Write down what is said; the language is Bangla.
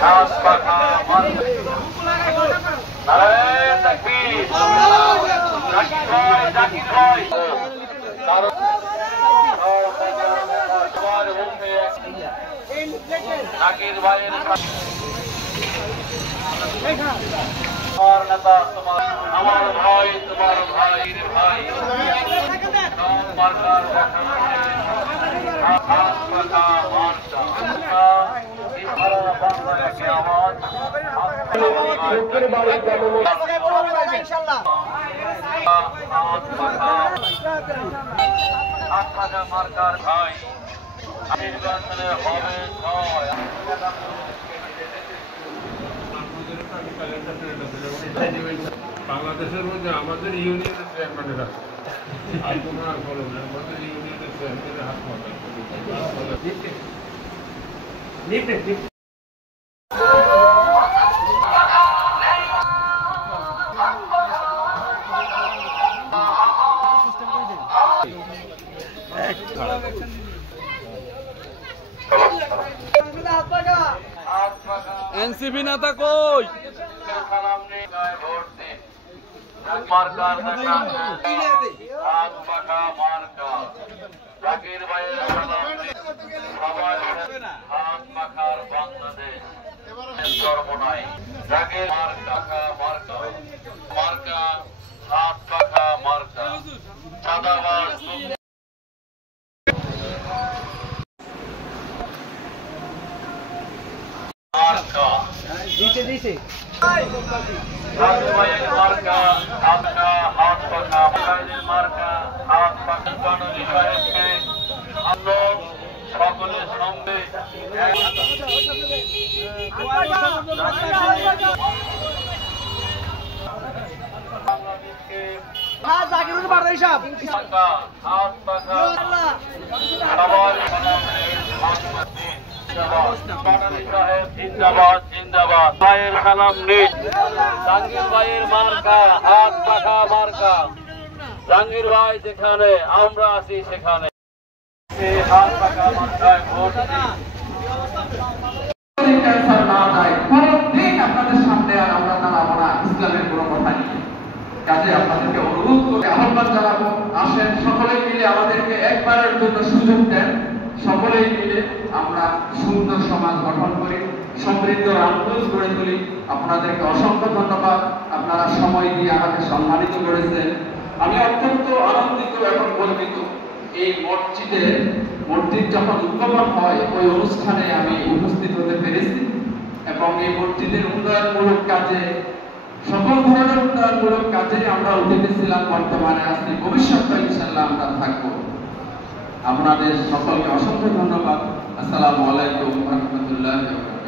হাত পাখা মার্কা নারায়ে তাকবীর জাকির ভাই জাকির ভাইয়ের আমার নেতা তোমার আমার ভাই তোমার ভাইয়ের ভাই মার্কার মার্কার ভাই নির্বাচনে হবে বাংলাদেশের মধ্যে আমাদের ইউনিয়নের চেয়ারম্যানেরা আর তোমরা বলো না আমাদের ইউনিয়নের চেয়ারম্যানের হাত মাথা এনসিপি নেতা কই মার্কার হাত পাখা মার্কা জাকির ভাইয়ের সবাই হাত পাখার বাংলাদেশ ধর্ম নাই জাকির মার্কা মার্কা মার্কা হাত পাখা মার্কা চাঁদাবাজ মার্কা দিছে মার্কা হাত পাখা মার্কা হাত পাখা কানুনি সাহেবকে আমরা সকলের সঙ্গে জাকিরুল বাড়াই সাহেব হাত পাখা সবার জিন্দাবাদ জিন্দাবাদ ভাইয়ের সালাম নিন জাহাঙ্গীর ভাইয়ের মার্কা হাত পাখা মার্কা জাহাঙ্গীর ভাই যেখানে আমরা আছি সেখানে হাত পাখা মার্কায় ভোট ক্যান্সার না যায় পরদিন আপনাদের সামনে আর আমরা দাঁড়াবো না ইসলামের কোনো কথা নিয়ে কাজে আপনাদেরকে অনুরোধ করে আহ্বান জানাবো আসেন সকলেই মিলে আমাদেরকে একবারের জন্য সুযোগ দেন সকলেই মিলে আমরা সুন্দর সমাজ গঠন করি সমৃদ্ধ রামগঞ্জ গড়ে তুলি আপনাদেরকে অসংখ্য ধন্যবাদ আপনারা সময় দিয়ে আমাকে সম্মানিত করেছেন আমি অত্যন্ত আনন্দিত এবং গর্বিত এই মসজিদ যখন উদ্বোধন হয় ওই অনুষ্ঠানে আমি উপস্থিত হতে পেরেছি এবং এই মসজিদের উন্নয়নমূলক কাজে সকল ধরনের উন্নয়নমূলক কাজে আমরা উঠেছিলাম বর্তমানে আছি ভবিষ্যতে ইনশাআল্লাহ আমরা থাকবো আপনাদের সকলকে অসংখ্য ধন্যবাদ আসসালামু আলাইকুম ওয়া রাহমাতুল্লাহি ওয়া বারাকাতুহু